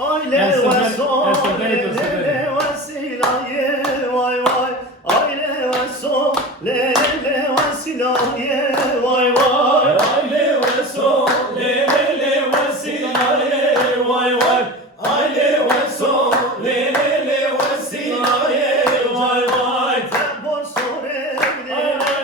Aile ve son lele vesilaye vay vay. Aile ve son lele vesilaye vay vay. Aile ve son lele vesilaye vay vay. Aile ve son lele vesilaye vay vay. Sebor sore lele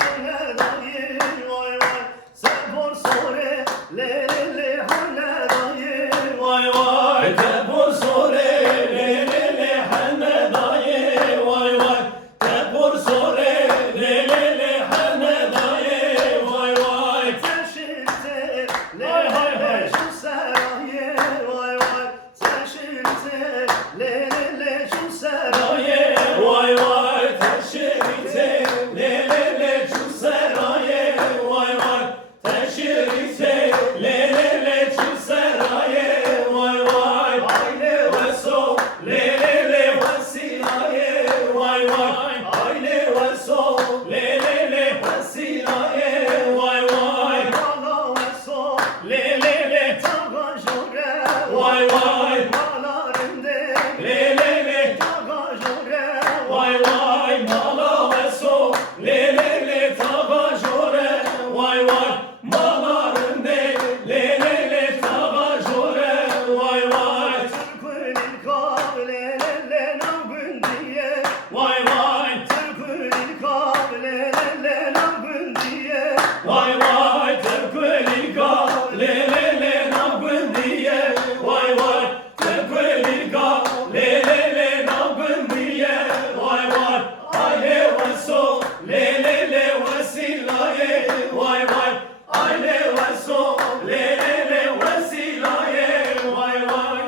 hane daye vay vay. Sebor sore lele hane daye vay vay. Tebur sore lele hane daye vay vay. Tebur sore lele hane daye vay vay. Teşirte lele şu seraye vay vay. Teşirte lele şu seraye Vay vay teşrite lelele şu seraye vay vay teşrite lelele şu seraye vay vay aile ve son lelele vesilaye vay vay aile ve son lelele vesilaye vay vay Bana ve son lelele taga jore vay vay Malarinde lelele taga jore vay vay mala ve so lelele taga jore vay vay malarinde lelele taga jore vay vay Türkülün kavlelele nabün diye vay vay Türkülün kavlelele nabün diye vay vay tepelika lelele nabın diye vay vay tepelika lelele nabın diye vay vay aile ve so lelele vesilaye vay vay aile ve so lelele vesilaye vay vay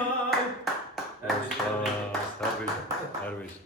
Her beş.